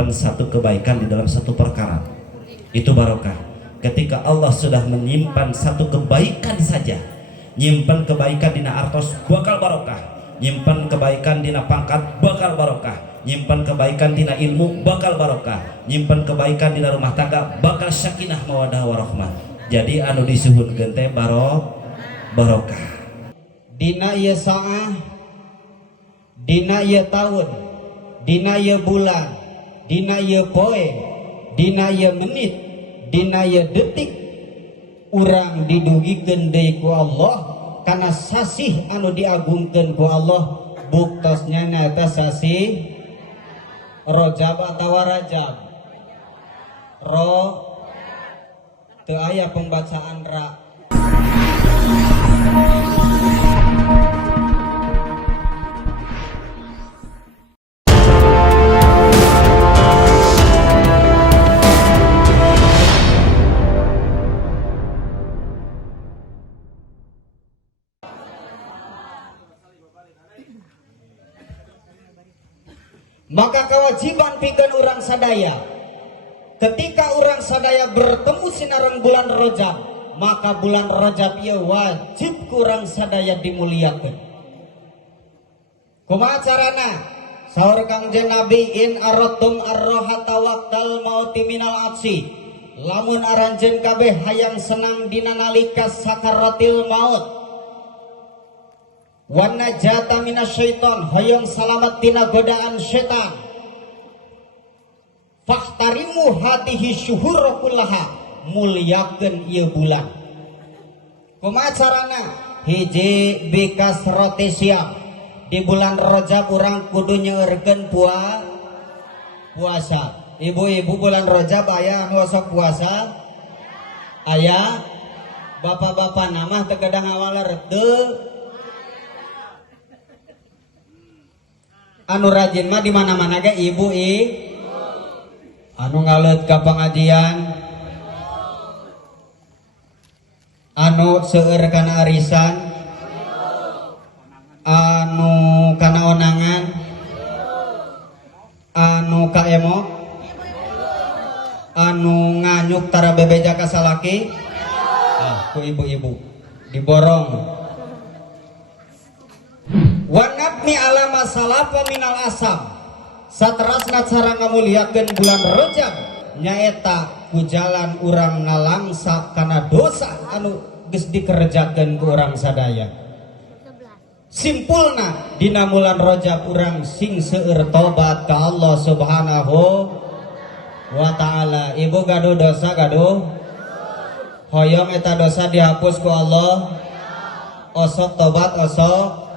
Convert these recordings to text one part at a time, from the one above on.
menyimpan satu kebaikan di dalam satu perkara, itu barokah. Ketika Allah sudah menyimpan satu kebaikan saja, nyimpan kebaikan dina artos bakal barokah, nyimpan kebaikan dina pangkat bakal barokah, nyimpan kebaikan dina ilmu bakal barokah, nyimpan kebaikan dina rumah tangga bakal sakinah mawadah warahmah. Jadi anu disuhunkeun teh barokah. Dina ieu saah, dina ieu taun, dina ieu bulan, dina ieu poe, dina ieu menit, dina ieu detik, urang didugikeun deui ku Allah kana sasih anu diagungkeun ku Allah. Buktosnya nyata sasih Rajab atawa Rajab. Teu aya pembacaan ra. Maka kewajiban pikeun urang sadaya, ketika urang sadaya bertemu sinareng bulan Rajab, maka bulan Rajab ieu wajib ku urang sadaya dimuliakeun. Kumaha carana? Saur Kangjeng Nabi, in aradtum ar-rahata waqtal mauti minal atsi. Lamun aranjeun kabeh hayang senang dina nalika sakaratil maut, wan najata minasyaiton, hayang salamat tina godaan setan, fahtarimu hadihi syuhur kullaha, mulyakeun ieu bulan. Kumaha carana? Hiji bikasrati siam, di bulan Rajab urang kudu nyeurkeun puasa. Ibu-ibu bulan Rajab aya anu sok puasa? Aya. Bapak-bapak namah teu gadang awaler teu. Anu rajin mah di mana-mana ge ibu anu ngaleut ka pangajian, anu seueur kana arisan, anu kana onangan, anu ka emo, anu nganyuk tara bebeja ka salaki. Ku ibu-ibu diborong. Wanabni alama salafa minal asam, saterasna cara ngamuliakeun bulan Rajab nyaeta ku jalan urang ngalangsa kana dosa anu geus dikerjakeun ku urang sadaya. Simpulna dina bulan Rajab urang sing seueur tobat ka Allah Subhanahu wa taala. Ibu gaduh dosa gaduh? Hoyong eta dosa dihapus ku Allah. Osok tobat osok.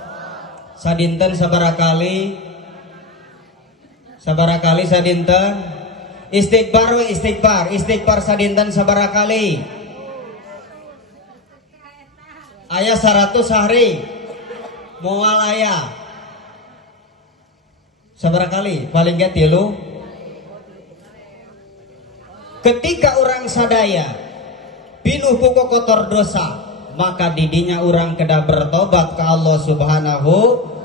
Sadinten sabarakali sadinten istighfar we istighfar sadinten sabarakali aya 100 hari moal aya sabarakali paling ge 3. Ketika urang sadaya pinuh ku kotor dosa, maka didinya urang kedah bertobat ke Allah Subhanahu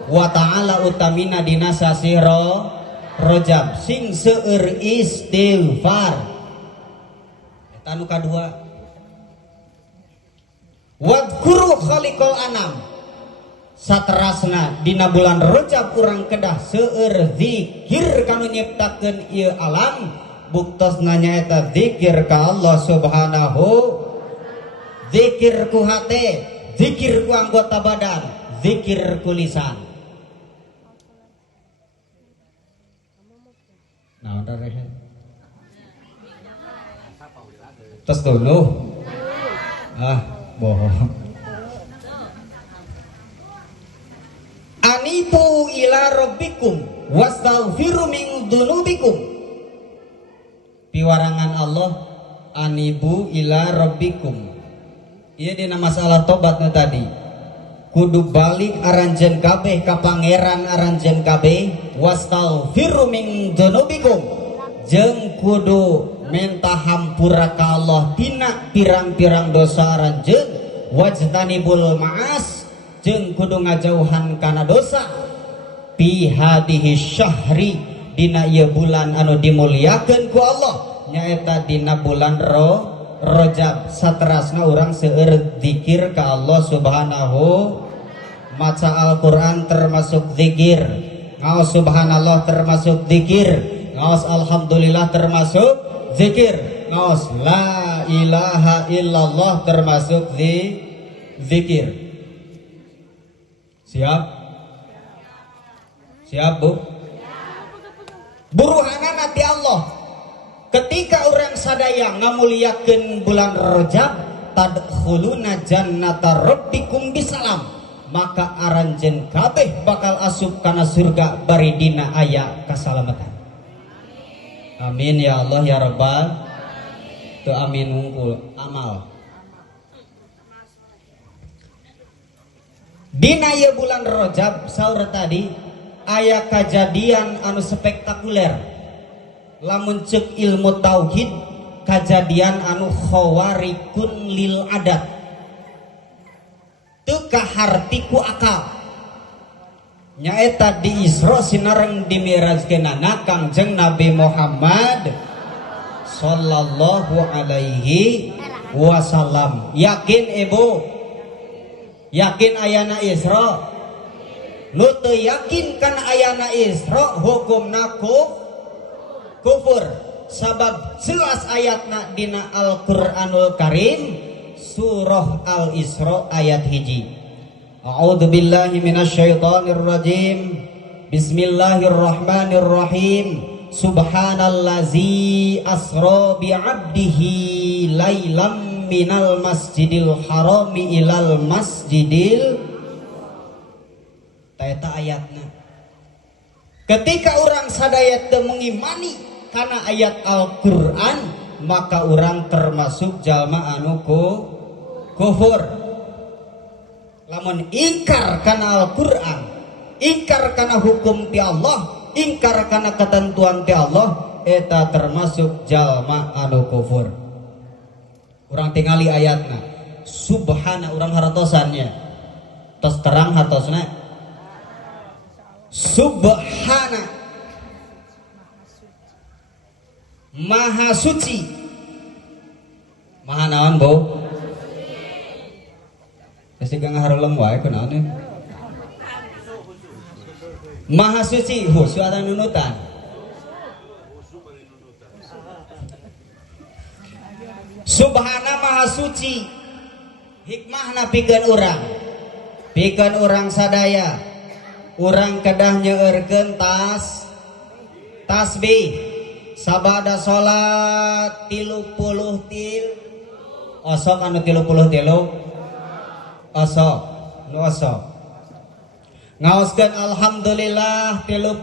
wa ta'ala utamina dina sasi Rajab sing seueur istighfar. Eta anu kadua, wadhkuru khaliqal anam, saterasna dina bulan Rajab urang kedah seueur zikir kanu nyiptakeun ieu alam. Buktosna nyaeta zikir ka Allah Subhanahu, zikir ku hate, zikir ku anggota badan, zikir ku lisan. Nah, udah rehat. Tes dulu. Bohong. Anibu ila rabbikum wastaghfiru min dzunubikum. Piwarangan Allah, anibu ila rabbikum. Iya dina masalah tobatnya tadi, kudu balik aranjeun kabeh ka pangeran aranjeun kabeh, wastaghfiru min dzunubikum, jeung kudu minta hampura ka Allah tina pirang-pirang dosa aranjeun, wajtanibul ma'as, jeung kudu ngajauhan kana dosa, fi hadhihi syahri, dina ieu bulan anu dimuliakeun ku Allah nyaeta dina bulan Rajab. Saterasna urang seueur zikir ka Allah Subhanahu, maca Al-Qur'an termasuk zikir, ngaos subhanallah termasuk zikir, ngaos alhamdulillah termasuk zikir, ngaos la ilaha illallah termasuk zikir. Siap? Siap, Bu? Buruhanana ti Allah. Ketika orang sadaya ngamuliakeun bulan Rajab, tadkhuluna jannata rabbikum bisalam, maka aranjeun kabeh bakal asup kana surga bari dina aya kasalamatan. Amin ya Allah ya Rabbal. Teu amin hungkul amal. Dina ieu bulan Rajab saur tadi aya kajadian anu spektakuler. Lamun ceuk ilmu tauhid, kajadian anu khawarikun lil adat, teu kaharti ku akal. Nyaeta di Isra sinareng dimirajkeunana Kangjeng Nabi Muhammad sallallahu alaihi wasallam. Yakin ibu? Yakin ayana Isra? Nu teu yakin kana ayana Isra hukumna kufur. Sabab jelas ayatna dina Al-Qur'anul Karim surah Al-Isra ayat hiji. A'udzu billahi minasyaitonir rajim. Bismillahirrahmanirrahim. Subhanallazi asra bi'abdihi lailam minal masjidil harami ilal masjidil. Taeta ayatna. Ketika orang sadaya teu mengimani karena ayat Al-Quran, maka orang termasuk jalma anu kufur. Lamun ingkar karena Al-Quran, ingkar karena hukum ti Allah, ingkar karena ketentuan ti Allah, eta termasuk jalma anu kufur. Orang tingali ayatna, subhana orang hartosannya, tos terang hartosna, subhana maha suci, maha naon Bu? Pasti kang harulem wae kunaon. Maha suci, suara nunutan. Subhana maha suci, hikmahna pikeun urang sadaya, urang kedah nyeueurkeun tasbih. Sabada salat 30 osok anu 33 osok nu osok ngaoskeun alhamdulillah 30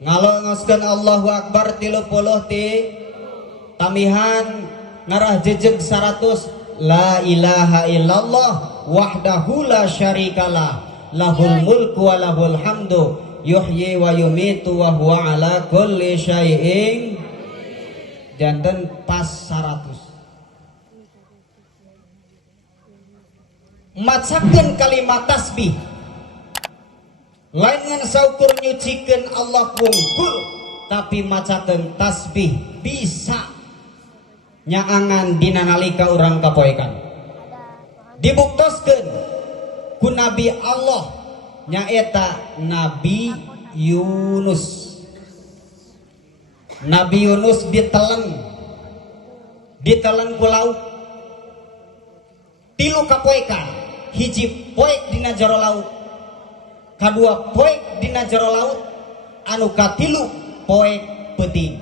ngalaoskeun Allahu akbar 30 tamihan ngarah jejeg 100 la ilaha illallah wahdahu la syarikalah lahul mulku wa lahul hamdu yuhyi wa yumitu wa huwa ala kulli syai'in. Janten pas 100 macakeun kalimat tasbih lain ngan saukur nyucikeun Allah wungkul, tapi macakeun tasbih bisa nyaangan dina nalika urang kapoekan. Dibuktoskeun ku Nabi Allah nyaeta Nabi Yunus. Nabi Yunus ditelen ku laut 3 kapoekan, hiji poek dina jero laut, kadua poek dina jero laut, anu katilu poek peuting.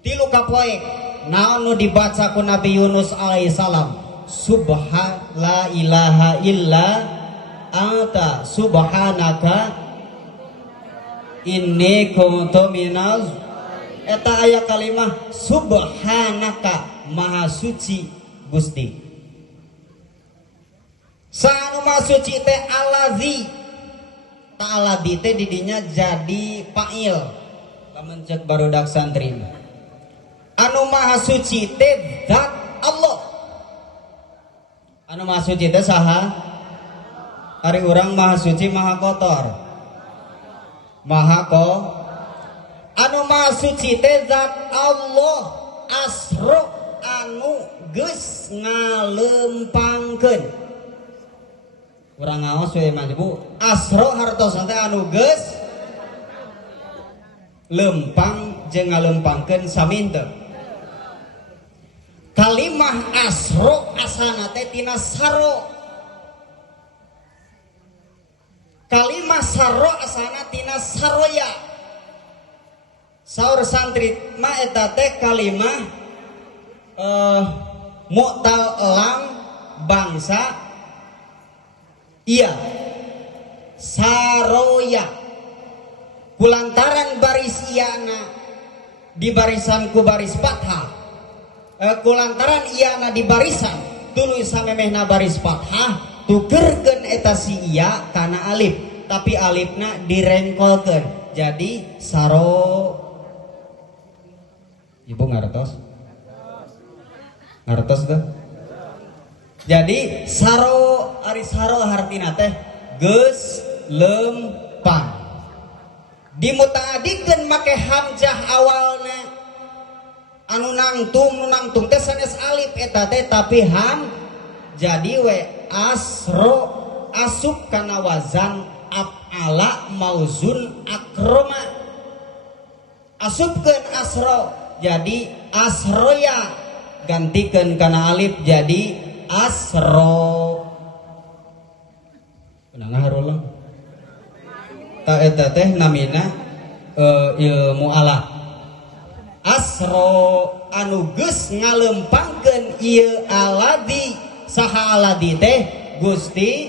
3 kapoek naon nu dibaca ku Nabi Yunus alaihissalam, subhan la ilaha illa anta subhanaka inni kuntu minaz. Eta aya kalimah subhanaka maha suci Gusti. Sanu maha suci teh alazi, ta'alazi teh didinya jadi fa'il. Lamun ceuk barudak santri anu maha suci teh zat Allah. Anu maha suci teh saha? Ari urang maha suci maha kotor. Maha ko anu maha suci teh zat Allah asro anu geus ngalempangkeun. Urang ngaos we mah Bu, asro hartosna teh anu geus lempang jeung ngalempangkeun sami teu. Kalimah asro asalna teh tina saro. Kalimah saro asalna tina saroya. Saur santri mah eta teh kalimah mu'tal elam bangsa iya saroya. Kulantaran baris iyana di barisan ku baris fathah, kulantaran iyana di barisan tuluy samemehna baris fathah, tukerkeun eta si iya kana alif, tapi alifna direngkolkeun jadi saro. Ibu ngartos? Ngartos tuh? Jadi saro, ari saro hartina teh geus lempang. Dimutaadikeun make hamzah awalna anu nangtung teh sanes alif eta teh tapi ham jadi we asro asup kana wazan af'ala mauzun akroma. Asupkeun asro jadi asroya, gantikeun kana alif jadi asro. Kunaha harulang ta eta teh namina ilmu alat. Asro anu geus ngalempangkeun ieu aladi. Saha aladi teh Gusti,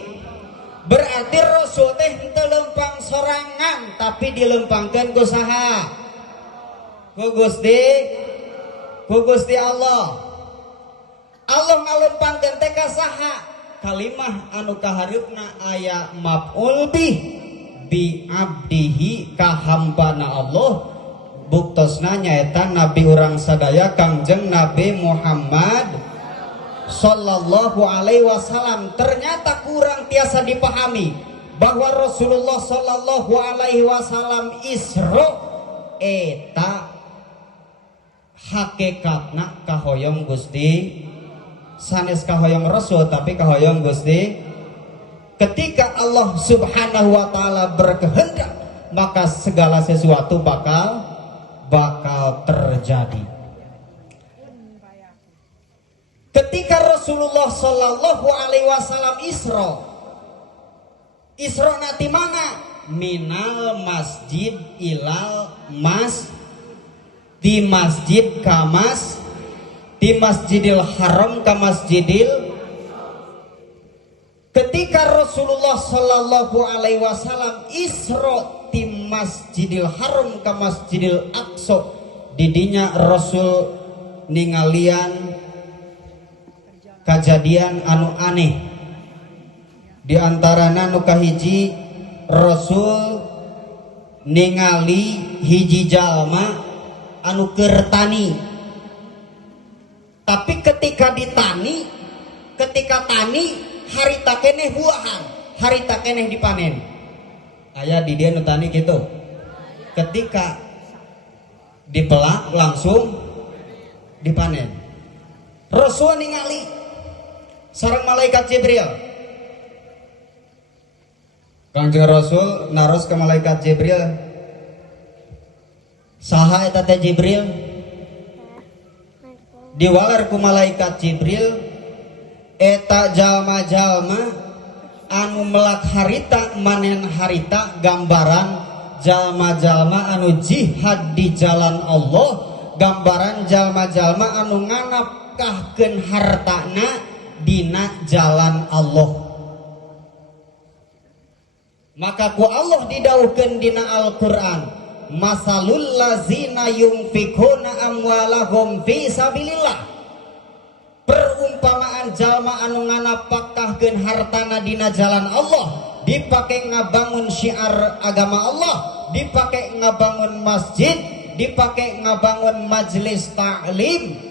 berarti Rasul teh henteu lempang sorangan tapi dilempangkeun ku saha? Ku Gusti Allah. Allah ngalempangkeun teh ka saha? Kalimah anu kahareupna aya maf'ul bi abdihi ka hambana Allah. Buktosna nyaeta Nabi urang sadaya Kangjeng Nabi Muhammad sallallahu alaihi wasallam. Ternyata kurang tiasa dipahami bahwa Rasulullah sallallahu alaihi wasallam Isra eta hakikatna kahoyong Gusti, sanes kahoyong Rasul tapi kahoyong Gusti. Ketika Allah subhanahu wa ta'ala berkehendak, maka segala sesuatu bakal terjadi. Ketika Rasulullah sallallahu alaihi wasallam Isra nati mana? Minal masjid ilal di masjid kamas, di Masjidil Haram ke Masjidil. Ketika Rasulullah sallallahu alaihi wasallam Isra di Masjidil Haram ke Masjidil Aqsa, didinya Rasul ningalian kejadian anu aneh. Di antarana nu kahiji Rasul ningali hiji jalma anu keur tani. Tapi ketika tani harita keneh buahan, harita keneh dipanen. Aya di dia nu tani gitu. Ketika dipelak langsung dipanen. Rasul ningali sareng malaikat Jibril. Kanjeng Rasul naros ke malaikat Jibril. Saha eta teh Jibril? Diwalar ku malaikat Jibril, eta jalma-jalma anu melak harita manen harita, gambaran jalma-jalma anu jihad di jalan Allah, gambaran jalma-jalma anu nganapkahkeun hartana dina jalan Allah. Maka ku Allah didawuhkeun dina Al-Qur'an, masalul lazina yunfikuna amwalahum fi sabilillah. Perumpamaan jalma anu nganapakahkeun hartana dina jalan Allah, dipake ngabangun syiar agama Allah, dipake ngabangun masjid, dipake ngabangun majelis ta'lim.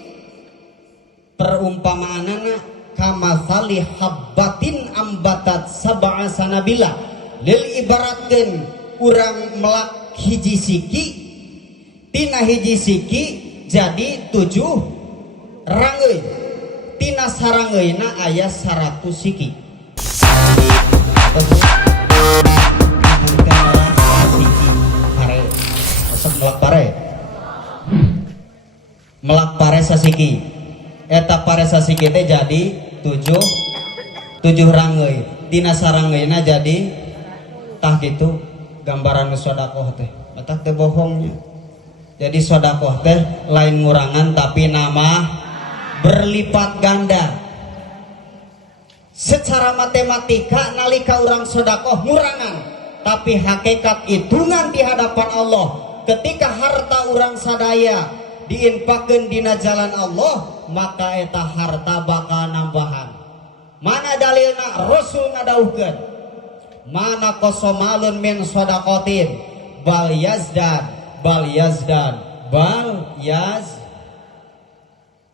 Perumpamaanana kamathali habbatin ambatat sab'a sanabila. Lil ibaratkeun urang melak hiji siki, tina hiji siki jadi 7 rangeuy, tina sarangeuina aya 100 siki. Melak pare sasiki, eta pare sasiki teh jadi 7 rangeuy, tina sarangeuina jadi tah gitu gambaran sodakoh teh, eta teh bohongnya. Jadi sodakoh teh lain ngurangan tapi nama berlipat ganda. Secara matematika nalika orang sodakoh ngurangan, tapi hakikat hitungan di hadapan Allah ketika harta orang sadaya diinfakkeun dina jalan Allah, maka eta harta bakal nambahan. Mana dalilna? Rasul ngadauhkeun, mana kosomalun min sodakotin bal yazdad bal yazdad bal yaz.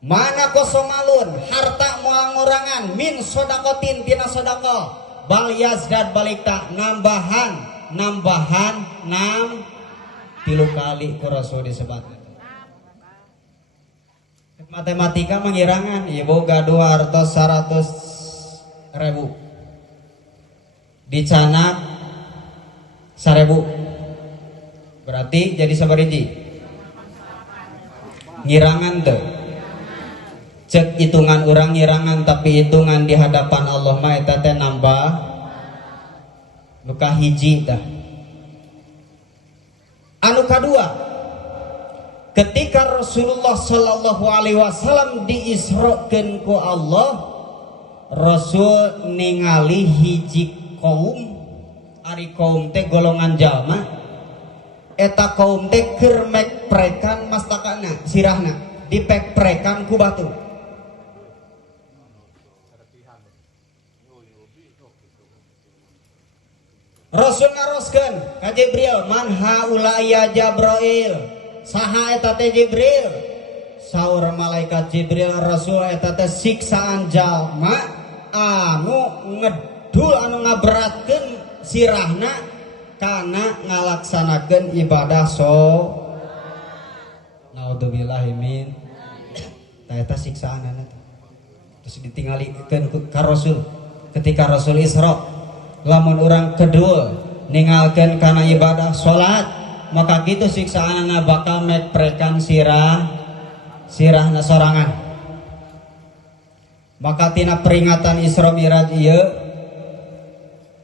Mana kosomalun harta moal ngurangan min sodakotin tina sodako bal yazdad balikta nambahan 6 kali ku Rasul disebut. Matematika mengirangan ibu gaduh hartos 100.000 dicanak 1.000 berarti jadi sabariji ngirangan tuh. Cek hitungan orang ngirangan, tapi hitungan di hadapan Allah mah eta teh nambah nuka hiji dah. Anu kadua, ketika Rasulullah Shallallahu Alaihi Wasallam diisrokeun ku Allah, Rasul ningali hiji kaum, ari kaum teh golongan jalma, eta kaum teh keur mekprekan mastakana sirahna, dipekprekan ku batu. Rasul ngaroskeun ka Jibril, man haula ya Jibril, saha eta teh Jibril? Saur malaikat Jibril, Rasul eta teh siksaan jalma anu ngedul anu ngaberatkeun sirahna kana ngalaksanakeun ibadah naudzubillahi min. Tah eta siksaanana terus ditinggalikeun ka Rasul ketika Rasul Isra. Lamun orang kedul ningalkeun kana ibadah salat, maka gitu siksaanana bakal mekprekan sirahna sorangan. Maka tina peringatan Isra Mi'raj ieu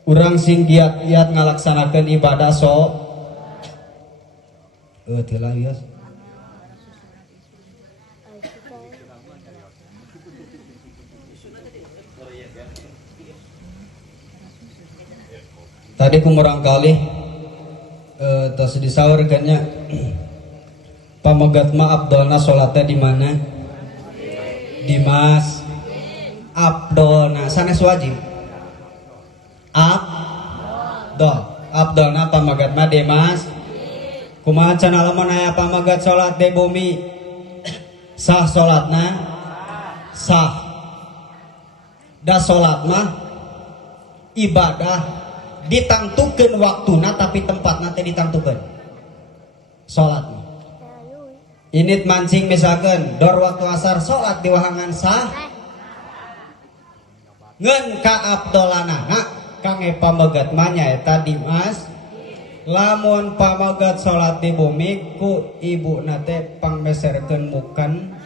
urang sing giat-giat ngalaksanakeun ibadah tilah ieu. Tadi kumurang kali tos disaurkeunnya pamegat mah abdolna salatnya di mana? Di mas abdolna sanes wajib. Abdolna pamegat mah di mas. Kumaha can lamun aya pamegat salat di bumi sah salatna? Sah. Da salat mah ibadah ditangtukeun waktuna tapi tempatna teh ditangtukeun. Salat init mancing misalkan dor waktu asar salat di wahangan sah ngeun ka abdolanana kangge pamegat mah nyaeta di mas. Lamun pamegat salat di bumi ku ibuna teh pangmeserkeun mukan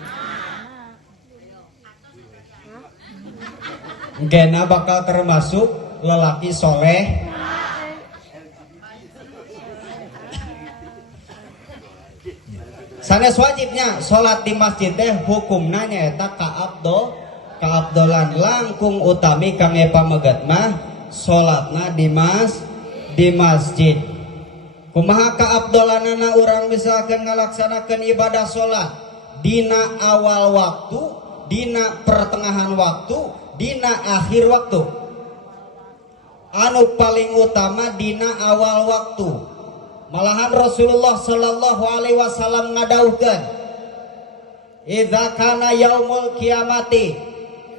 gena bakal termasuk lelaki soleh. Sanes wajibnya sholat di masjid teh hukumna nyaeta kaabdolan langkung utami kangge pamegat mah sholatna di masjid. Kumaha kaabdolanana urang misalkan ngalaksanakeun ibadah sholat dina awal waktu, dina pertengahan waktu, dina akhir waktu. Anu paling utama dina awal waktu. Malahan Rasulullah Shallallahu Alaihi Wasallam ngadauhkeun, idza kana yaumul kiamati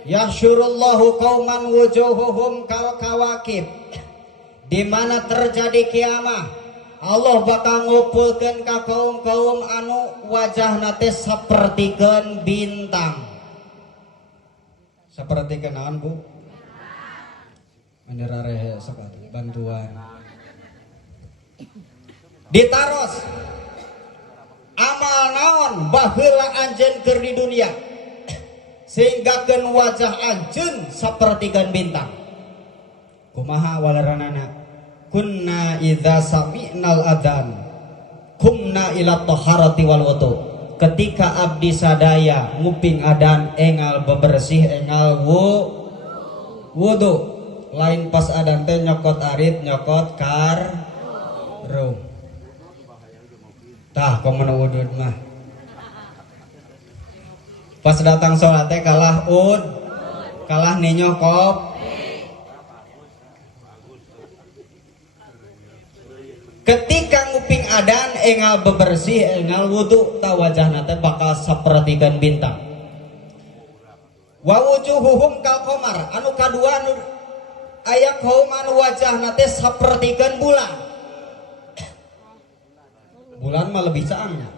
yahsyurullahu qauman wujuhuhum kal kawakib. Di mana terjadi kiamah, Allah bakal ngumpulkeun ka kaum-kaum anu wajahna teh sapertikeun bintang. Sapertikeun naon, Bu? Manera rehe sok atuh bantuan. Ditaros amal naon baheula anjeun keur di dunia sehingga keun wajah anjeun sapertikeun bintang. Kumaha walaranana? Kunna idza sami'nal adzan kumna ila taharati wal wudu. Ketika abdi sadaya nguping adan engal bebersih engal wudu. Lain pas adan teh nyokot arit nyokot rum. Tah komo wudud mah. Pas datang salat teh kalah kalah ninyo kop. Ketika nguping adan engal bebersih engal wudu ta wajahna teh bakal sapertikeun bintang. Wa wujuhuhum kal qamar, anu kadua anu aya kaum anu wajahna teh sapertikeun bulan. Bulan mah lebih caangnya.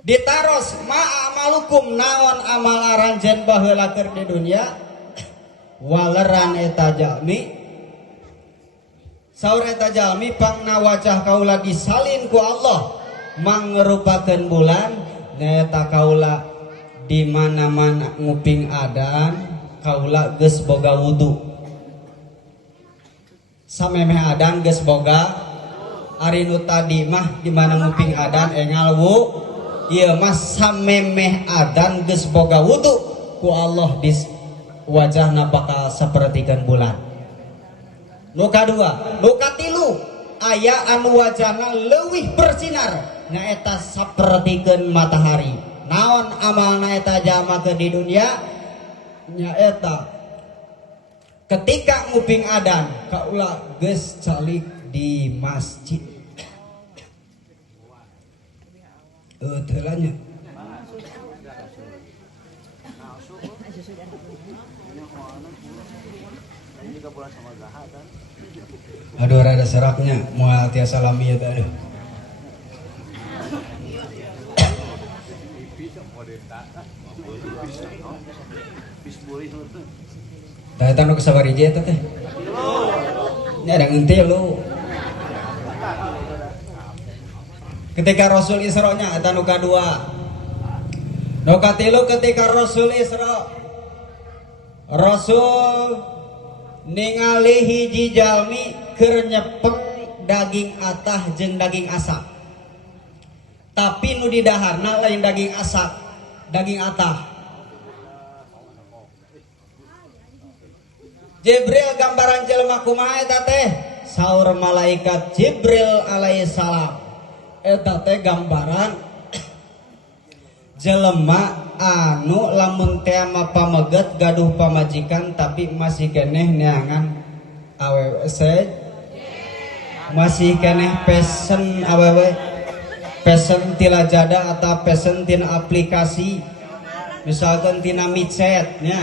Ditaros ma amalukum naon amal aranjeun baheula keur di dunia waleran eta jalmi saur eta jalmi pangna wajah kaula disalin ku Allah mangrupakeun bulan nyaeta kaula di mana-mana nguping adan kaula geus boga wudu samemeh adan geus boga ari nu tadi mah di mana nguping adan engal ieu mah samemeh adan geus boga wudu ku Allah di wajahna bakal sapertikeun bulan. Nu kadua, nu katilu aya anu wajahna leuwih bersinar nyaeta sapertikeun matahari. Naon amalna eta jalma ke di dunia? Nyaeta ketika nguping adan kaula geus calik di masjid. Telanya. Aduh rada seraknya moal tiasa lami ya teh. Tah eta nu sabari je eta teh. Ini ada ngentil lu. Ketika Rasul Isra nya eta nu kadua. Nu katilu ketika Rasul Isra. Rasul ningali hiji jalmi keur nyepeng daging atah jeung daging asap. Tapi nu di daharna lain daging asap, daging atah. Jibril gambaran jelema kumaha eta teh? Saur malaikat Jibril alaihissalam. Eta teh gambaran jelema anu lamun teh mah pameget gaduh pamajikan tapi masih keneh neangan awewe masih keneh pesen awewe pesen tina jada atau pesen tina aplikasi misalkan tina micet nya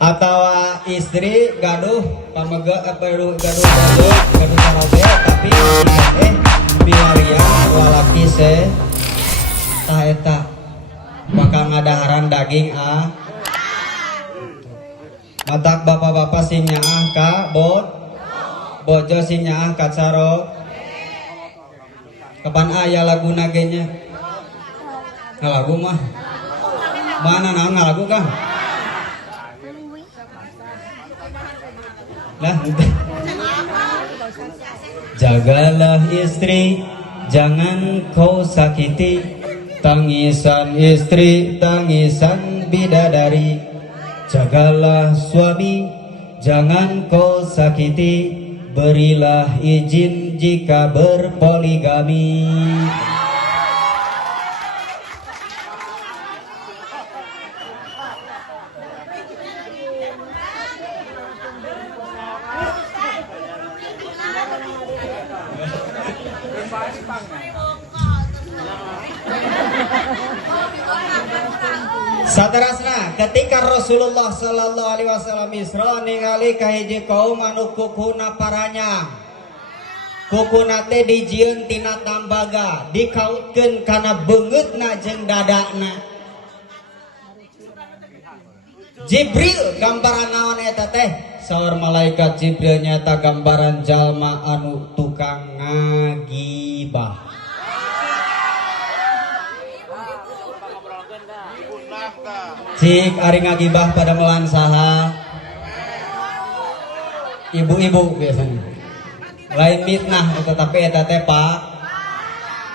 atau istri gaduh pameget gaduh karaoke tapi pilarian walaki tah eta bakal ngadaharan daging matak bapak-bapak sing nyaah ka bojo sing nyaah ka caro kapan aya lagu nagenya ngalagu mah mana naon ngalagu kah lah jagalah istri jangan kau sakiti tangisan istri tangisan bidadari jagalah suami jangan kau sakiti berilah izin jika berpoligami. Saterasna ketika Rasulullah sallallahu alaihi wasallam Isra ningali ka hiji kaum anu kukuna paranya. Kukuna teh dijieun tina tambaga, dikautkeun kana beungeutna jeung dadana. Jibril gambaran naon eta teh? Saur malaikat Jibril nyata gambaran jalma anu tukang ngagibah. Cik ari ngagibah pada melan saha? Ibu-ibu biasanya. Lain mitnah tetapi eta teh Pak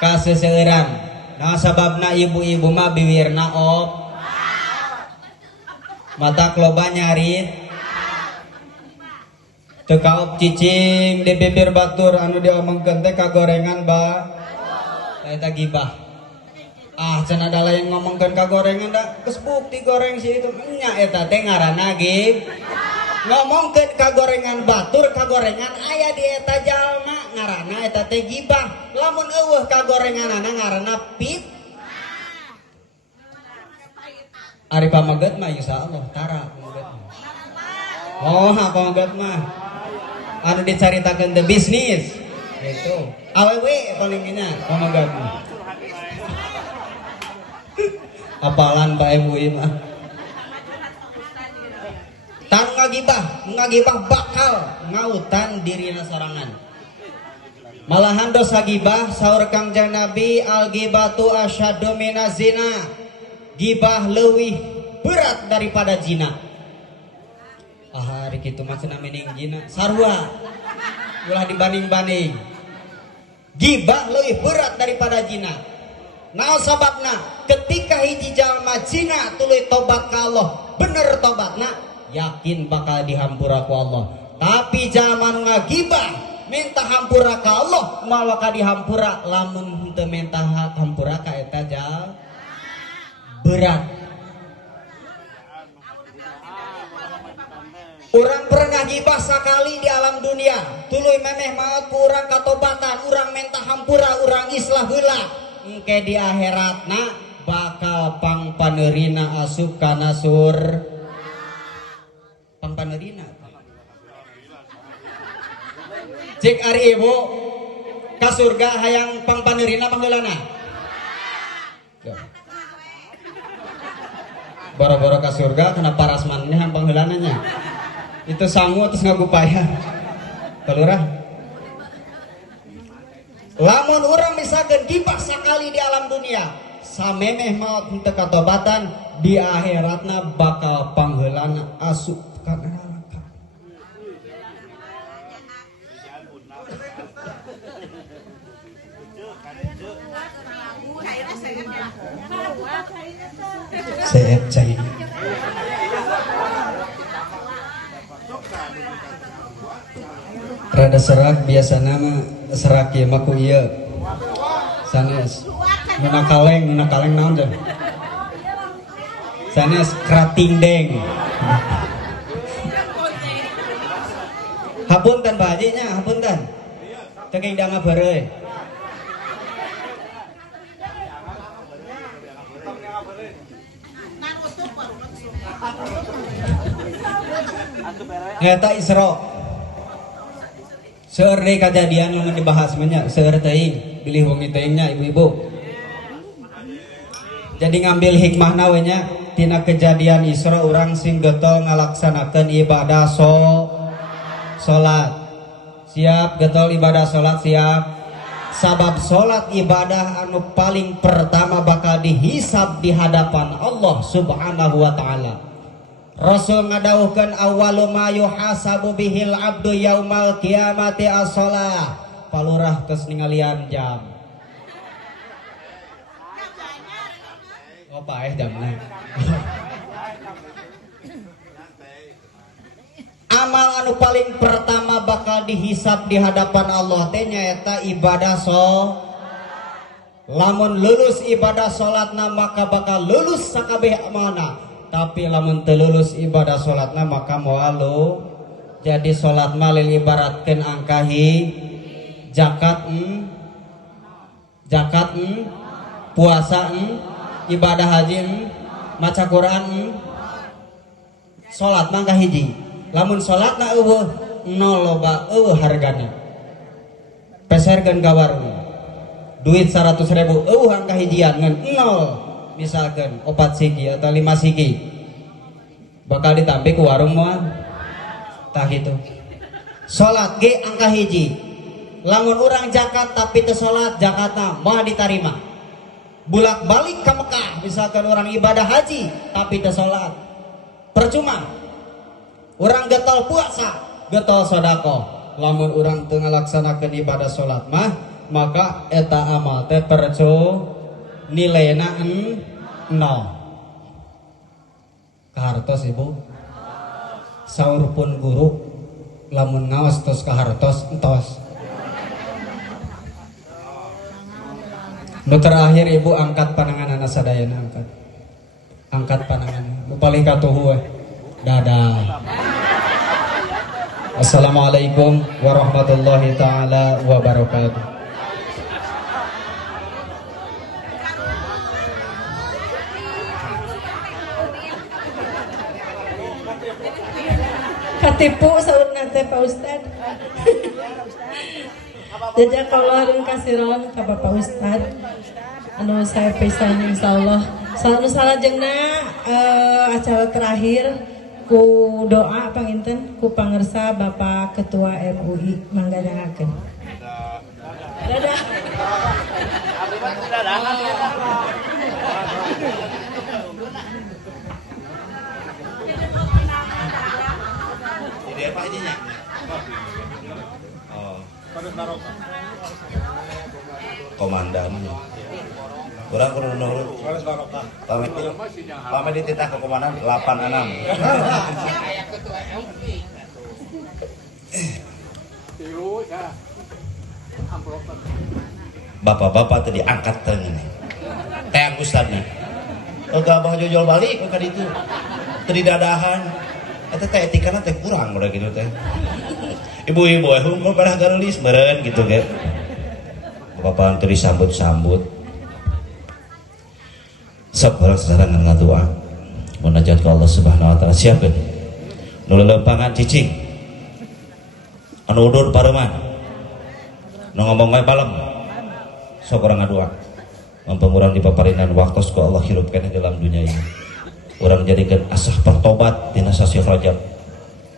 kaseseueuran. Nah sababna ibu-ibu mah biwirna mata loba nyarit teu kaop cicing di bibir batur anu diomongkeun teh kagorengan ba eta gibah. Cenah da lain ngomongkeun kagorengan da geus bukti goreng si itu nya eta teh ngaranna ngomongkeun kagorengan batur kagorengan aya di eta jalma ngaranna eta teh gibah. Lamun eueuh kagorenganana ngaranna pit. Ari pamaget mah insyaallah tara pamaget. Oh, pamaget mah anu dicaritakeun teh bisnis. Gitu. Awewe paling nya pamaget mah. Apalan Pak Ibu mah. Tan ngagibah bakal ngautan dirina sorangan. Malahan dosa gibah saur Kangjeng Nabi al-ghibatu asyaddu minaz zina. Gibah leuwih berat daripada zina. Hari kitu mah cenah mending zina sarua. Ulah dibanding-banding. Gibah leuwih berat daripada zina. Naon sababna? Ketika hiji jalma zina tuluy tobat ka Allah, bener tobatna, yakin bakal dihampura ku Allah. Tapi jalma nu ngagibah minta hampura ka Allah, malah ka dihampura lamun henteu minta hampura ka eta jal berat. Urang pernah gibah sakali di alam dunia, tuluy memeh maot ku urang katobatan, urang minta hampura, urang islah heula. Engke di akhiratna bakal pangpaneurina asup kana sur pangpaneurina. Cek ari ibu ka surga hayang pangpaneurina pangheulana. Boro-boro ka surga kana parasmannya hayang pangheulana. Itu sangu terus ngagupaya. Kalurah lamun urang misalkan gibah sakali di alam dunia samemeh maot henteu katobatan di akhiratna bakal pangheulana asup kana neraka. Seet cai. Rada serak biasa nama serak ya maku iya sanes nuna kaleng naon dah sanes kerating deng hapunten Pak Haji nya hapunten teu da ngabeureuy eta Isra. Seueur deui kajadian lamun dibahas mah nya seueur teuing bilih wong teuingnya ibu-ibu. Jadi ngambil hikmahna we nya tina kejadian Isra urang sing getol ngalaksanakeun ibadah salat. Siap getol ibadah salat siap. Sabab salat ibadah anu paling pertama bakal dihisab di hadapan Allah Subhanahu wa taala. Rasul ngadawuhkeun awwalu ma yuhasabu bihil abdu yaumal qiyamati as-shalah. Palurah geus ningalian jam. Oh paeh jamna. Amal anu paling pertama bakal dihisab di hadapan Allah teh nyaeta ibadah lamun lulus ibadah salatna maka bakal lulus sakabeh amalna. Tapi lamun teu lulus ibadah salatna maka moal jadi salat mah lil ibaratkeun angkahi zakat puasa ibadah haji maca Quran salat mangka hiji lamun salatna eueuh nol loba eueuh hargana peserkeun ka warung duit 100.000 eueuh angka hijian ngan nol misalkan 4 sigi atau 5 sigi bakal ditampi ku warung moal tah gitu salat ge angka hiji lamun urang zakat tapi teu salat zakatna moal ditarima bulak balik ke Mekah misalkan orang ibadah haji tapi teu salat percuma orang getol puasa getol sedekah lamun orang teu ngalaksanakeun ibadah salat mah maka eta amal teh nilainya nol kahartos ibu saur pun guru lamun ngaos tos kahartos entos nu terakhir ibu angkat panangan anak sadayana angkat panangan nu paling katuhu dadah. Assalamualaikum warahmatullahi taala wabarakatuh. Katipu saud nate Pak Ustad. Jazakallahu khairan ka Bapak Ustad. Anu saya pisan insyaallah. Selalu salajengna acara terakhir ku doa panginten ku pangersa Bapak Ketua MUI mangga nyangakeun. Dadah. Ini apa ininya? Oh. Komandannya. Kurang nurut. Pamit dititah ke komandan 86. Bapak-bapak tadi angkat tengene. Teh Ustadna. Enggak abah jojol balik ka ditu. Teu dadahan. Eta teh etikana teh kurang udah gitu teh. Ibu-ibu hungkul pada garulis meureun gitu ge. Bapak teu disambut-sambut. Sabar sekarang ngadoa. Munajat ke Allah Subhanahu wa taala siapkeun. Nu lelempangan cicing. Anu udur pareman. Nu ngomong wae palem. Sok urang ngadoa. Mempengurang di paparinan waktu ku Allah hirupkeun dalam dunia ini. Urang jadikeun asah pertobat dina sasi Rajab.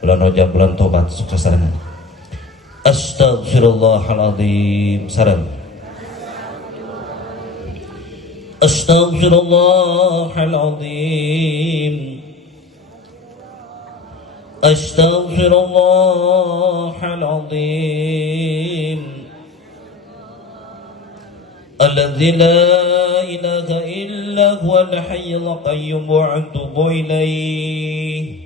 Bulan Rajab bulan tobat sukses sarangan. Astaghfirullahaladzim sareng. Astaghfirullahaladzim. Astaghfirullahaladzim. Alladzi la ilaha illa huwal hayyul qayyum wa atubu ilaih.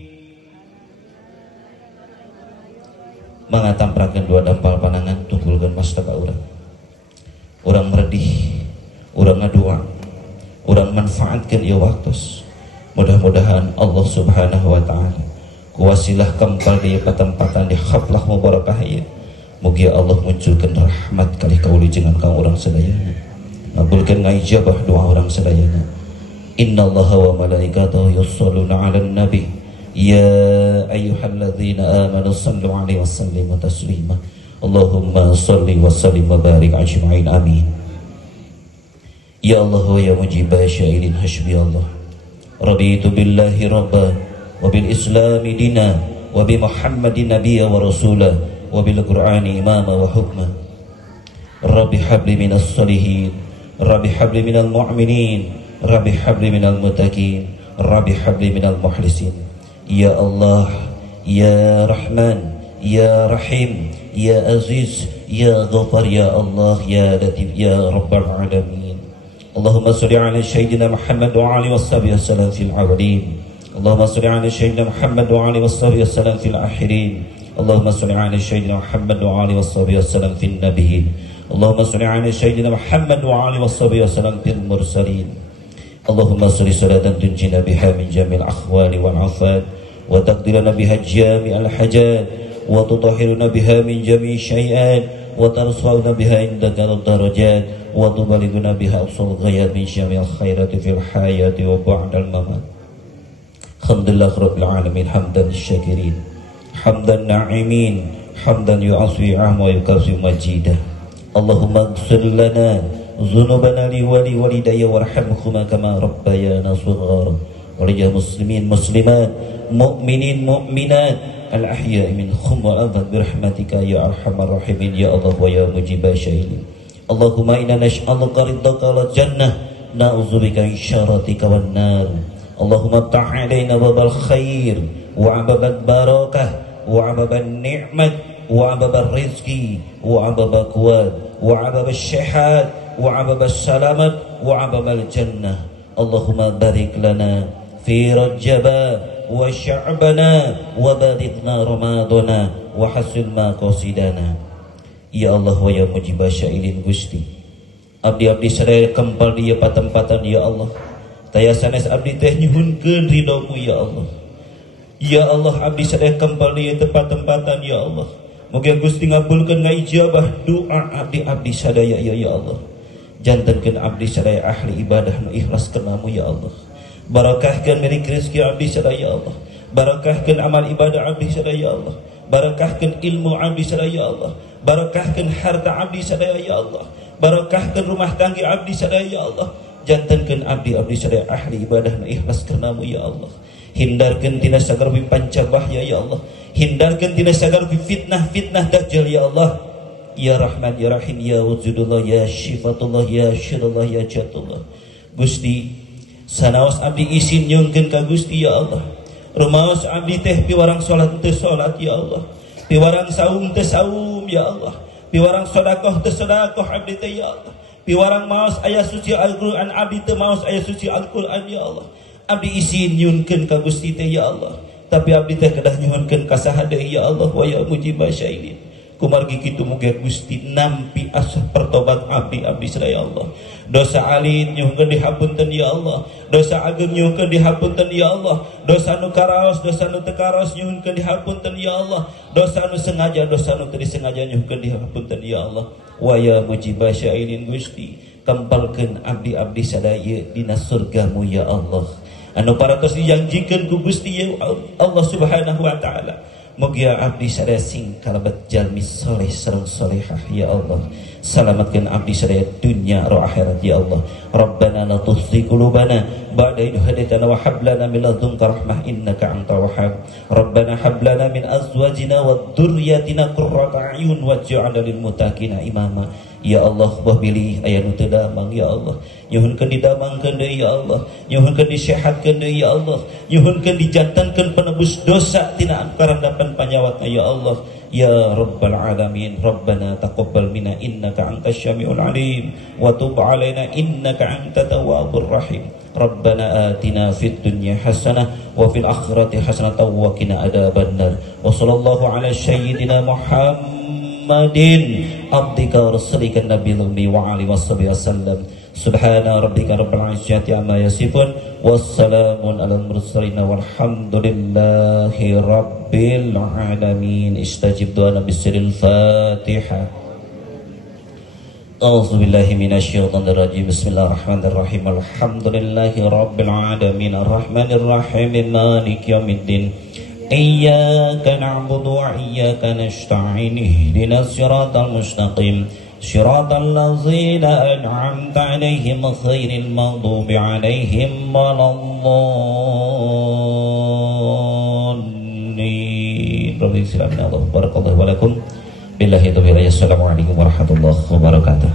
Mangatamprakeun dua dampal panangan tunggulkeun mastaka urang. Urang meredih, urang ngadoa, urang manfaatkeun ieu waktos. Mudah-mudahan Allah Subhanahu wa taala kuwasilah kempal di patempatan di khaflah mubarakah ieu. Mugi Allah munculkeun rahmat kali kauli jeung kang urang sadayana. Ngabulkeun ngaijabah doa urang sadayana. Innallaha wa malaikatahu yusholluna 'alan nabi. Ya ayyuhalladzina amanu shallu 'alaihi wasallimu taslima. Allahumma shalli wa sallim wa barik ajma'in amin. Ya Allah ya mujibah sya'irin hasbi Allah. Raditu billahi rabba wa bil islami dina wa bi Muhammadin nabiyya wa rasulah wa bil Qur'ani imama wa hukma. Rabbi habli minas salihin, Rabbi habli minal mu'minin, Rabbi habli minal muttaqin, Rabbi habli minal mukhlisin. Ya Allah, Ya Rahman, Ya Rahim, Ya Aziz, Ya Ghafar, Ya Allah, Ya Latif, Ya Rabbal Alamin. Allahumma salli ala Sayyidina Muhammad wa alihi washabihi wasallam fil awwalin. Allahumma salli ala Sayyidina Muhammad wa alihi washabihi wasallam fil akhirin. Allahumma salli ala Sayyidina Muhammad wa alihi washabihi wasallam fil nabiyyin. Allahumma salli ala Sayyidina Muhammad wa alihi washabihi wasallam fil mursalin. Allahumma salli salatan tunjina biha min jamil akhwali wal afat wa taqdirana biha jami'al hajat wa tutahhiruna biha min jami'i syai'at wa tarfa'una biha indaka darajat وتبلغنا بها أقصى الغايات من جميع الخيرات في الحياة وبعد الممات. الحمد لله رب العالمين حمدا الشاكرين حمدا الناعمين حمدا يعصي عام ويكافئ مجيدا. اللهم اغفر لنا ذنوبنا ولوالدي وارحمهما كما ربيانا صغارا ولجميع المسلمين مسلمات مؤمنين مؤمنات الأحياء منهم والأموات برحمتك يا أرحم الراحمين يا الله ويا مجيب الشائلين. اللهم إنا نسألك رضاك والجنة نعوذ بك من شرك والنار. اللهم افتح علينا باب الخير وباب البركة وباب النعمة وباب الرزق وباب القوات وباب الصحة وباب السلامة وباب الجنة. اللهم بارك لنا في رجب وشعبنا وبلغنا رمضان وحسن مقاصدنا. Ya Allah wa ya mujibah syailin Gusti, abdi-abdi sadaya kempal di patempatan ya Allah. Taya sanes abdi teh nyuhunkeun ridhomu ya Allah. Ya Allah abdi sadaya kempal di tempat-tempatan ya Allah. Mugia Gusti ngabulkeun ngaijabah doa abdi-abdi sadaya ya Allah. Jantenkeun abdi sadaya ahli ibadah nu ikhlas kenamu ya Allah. Barakahkeun milik rezeki abdi sadaya ya Allah. Barakahkeun amal ibadah abdi sadaya ya Allah. Barakahkeun ilmu abdi sadaya ya Allah. Barakahkan harta abdi sadaya ya Allah. Barakahkan rumah tangga abdi sadaya ya Allah. Jantankan abdi-abdi sadaya ahli ibadah na ikhlas karenamu ya Allah. Hindarkan tina sagar panca bahya ya Allah. Hindarkan tina sagar fitnah-fitnah dajjal ya Allah. Ya Rahman ya Rahim ya Wujudullah ya Syifatullah ya Syirullah ya Jatullah. Gusti sanaos abdi isin nyungkeun ka Gusti ya Allah. Rumaos abdi teh piwarang salat teu salat ya Allah. Piwarang saum teu saum ya Allah. Piwarang sedekah teu sedekah abdi teh ya Allah. Piwarang maos aya suci Al-Qur'an abdi teu maos aya suci Al-Qur'an ya Allah. Abdi isin nyunkeun ka Gusti teh ya Allah. Tapi abdi teh kedah nyuhunkeun ka saha deui ya Allah wa ya mujibah syailin. Kumargi kitu muga Gusti nampi asah pertobat abdi-abdi sadaya Allah. Dosa alin nyuhkeun dihapunten ya Allah. Dosa ageung nyuhkeun dihapunten ya Allah. Dosa nu karaos, dosa nu teu karaos nyuhkeun dihapunten ya Allah. Dosa nu sengaja, dosa nu teu disengaja nyuhkeun dihapunten ya Allah. Wa ya mujibah syailin Gusti, kempalkeun abdi-abdi sadaya dina surgamu ya Allah. Anu paratos dijanjikeun ku Gusti ya Allah Subhanahu wa taala. Mugia abdi sadaya sing kalabat jalmi soleh sareng solehah ya Allah. Salamatkan abdi sadaya dunya ro akhirat ya Allah. Rabbana la tuzigh qulubana ba'da idh hadaytana wa hab lana min ladunka rahmah innaka antal wahhab. Rabbana hab lana min azwajina wa dzurriyyatina qurrata a'yun waj'alna lil muttaqina imama. Ya Allah buah pilih aya nu teu damang ya Allah. Nyuhunkeun didamangkeun deui ya Allah. Nyuhunkeun disehatkeun deui ya Allah. Nyuhunkeun dijantankeun penebus dosa tina karandapan panyawatna ya Allah. Ya Rabbal Alamin. Rabbana taqabbal minna innaka antas syami'ul alim wa tub 'alaina innaka antat tawwabur rahim. Rabbana atina fid dunya hasanah wa fil akhirati hasanah wa qina adzabannar. Wa sallallahu ala sayyidina Muhammadin abdika rasulika nabiyil ummi wa alihi wasallam. Subhana rabbika rabbil izzati amma yasifun wassalamun alal mursalin walhamdulillahi rabbil alamin. Istajib du'ana bisiril Fatihah. A'udzu billahi minasyaitonir rajim. Bismillahirrahmanirrahim. Alhamdulillahi rabbil alamin arrahmanir rahim maliki yaumiddin. Iyyaka na'budu wa iyyaka nasta'in. Ihdinas siratal mustaqim. Siratal ladzina an'amta 'alaihim ghairil maghdubi 'alaihim waladdallin. Barakallahu walakum. Billahi taufiq. Assalamualaikum warahmatullahi wabarakatuh.